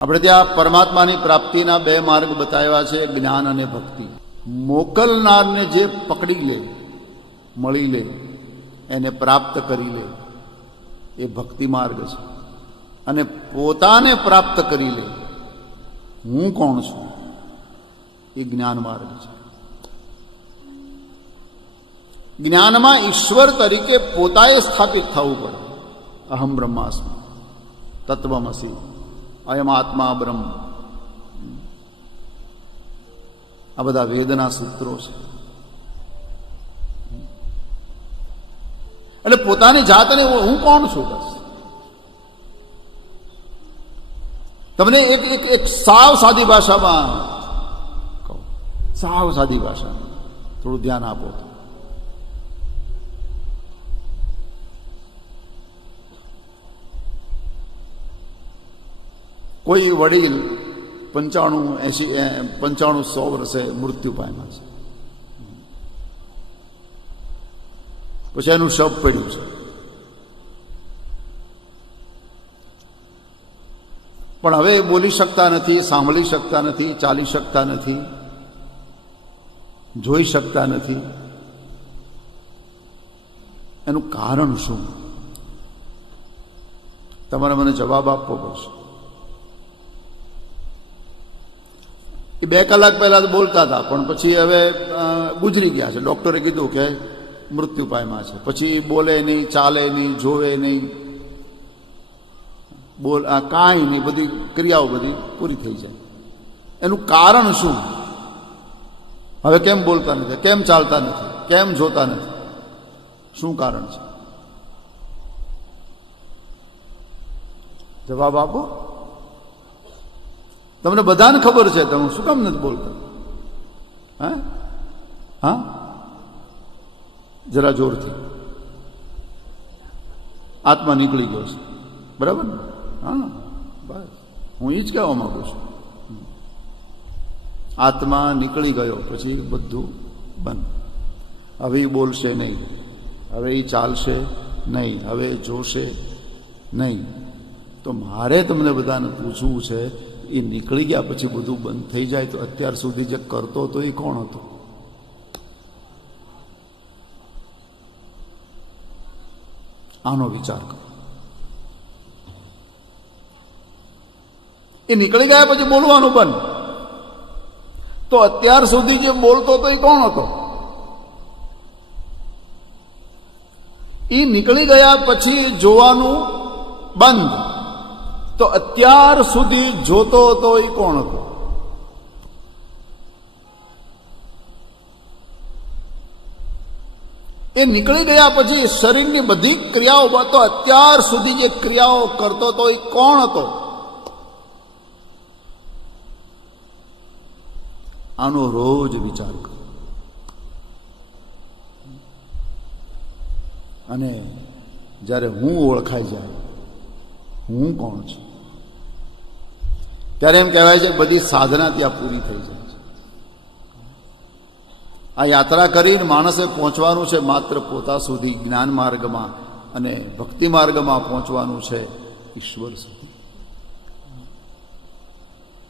આપણે ત્યાં પરમાત્માની પ્રાપ્તિના બે માર્ગ બતાવ્યા છે, જ્ઞાન અને ભક્તિ. મોકલનારને જે પકડી લે, મળી લે, એને પ્રાપ્ત કરી લે, એ ભક્તિ માર્ગ છે. અને પોતાને પ્રાપ્ત કરી લે, હું કોણ છું? એ જ્ઞાન માર્ગ છે. જ્ઞાનમાં ઈશ્વર તરીકે પોતાએ સ્થાપિત થવું પડે. અહમ બ્રહ્માસ્મ, તત્વમસી. અયમ આત્મા બ્રહ્મ. આ બધા વેદના સૂત્રો છે. એટલે પોતાની જાતને હું કોણ છું બસ? તમને એક એક એક સાવ સાદી ભાષામાં કહું. સાવ સાદી ભાષામાં થોડું ધ્યાન આપો. કોઈ વડીલ પંચાણું એસી પંચાણું સો વર્ષે મૃત્યુ પામ્યા છે. પછી એનું શબ પડ્યું છે. પણ હવે બોલી શકતા નથી, સાંભળી શકતા નથી, ચાલી શકતા નથી, જોઈ શકતા નથી. એનું કારણ શું? તમારે મને જવાબ આપવો પડશે. એ બે કલાક પહેલાં તો બોલતા હતા, પણ પછી હવે ગુજરી ગયા છે. ડૉક્ટરે કીધું કે મૃત્યુ પામ્યા છે. પછી બોલે નહીં, ચાલે નહીં, જોવે નહીં. બોલ કાંઈ નહીં, બધી ક્રિયાઓ બધી પૂરી થઈ જાય. એનું કારણ શું? હવે કેમ બોલતા નથી? કેમ ચાલતા નથી? કેમ જોતા નથી? શું કારણ છે? જવાબ આપો. તમને બધાને ખબર છે તમે શું કામ નથી બોલતા? હા? હા? જરા જોરથી. આત્મા નીકળી ગયો છે. બરાબર ને? હા, બસ. હું એ જ કહેવા માગું છું. આત્મા નીકળી ગયો, પછી બધું બંધ. હવે એ બોલશે નહીં. હવે એ ચાલશે નહીં. હવે જોશે નહીં. તો મારે તમને બધાને પૂછવું છે એ નીકળી ગયા પછી બધું બંધ થઈ જાય તો અત્યાર સુધી જે કરતો હતો એ કોણ હતો? આનો વિચાર કરો. એ નીકળી ગયા પછી બોલવાનું બંધ. તો અત્યાર સુધી જે બોલતો હતો એ કોણ હતો? એ નીકળી ગયા પછી જોવાનું બંધ. તો અત્યાર સુધી જોતો હતો એ કોણ હતો? એ નીકળી ગયા પછી શરીરની બધી ક્રિયાઓ તો અત્યાર સુધી જે ક્રિયાઓ કરતો હતો એ કોણ હતો? આનો રોજ વિચાર કરો. અને જ્યારે હું ઓળખાઈ જાય, હું કોણ છું? ત્યારે એમ કહેવાય છે બધી સાધના ત્યાં પૂરી થઈ જાય છે. આ યાત્રા કરીને માણસે પહોંચવાનું છે માત્ર પોતા સુધી જ્ઞાન માર્ગમાં અને ભક્તિ માર્ગમાં પહોંચવાનું છે ઈશ્વર સુધી.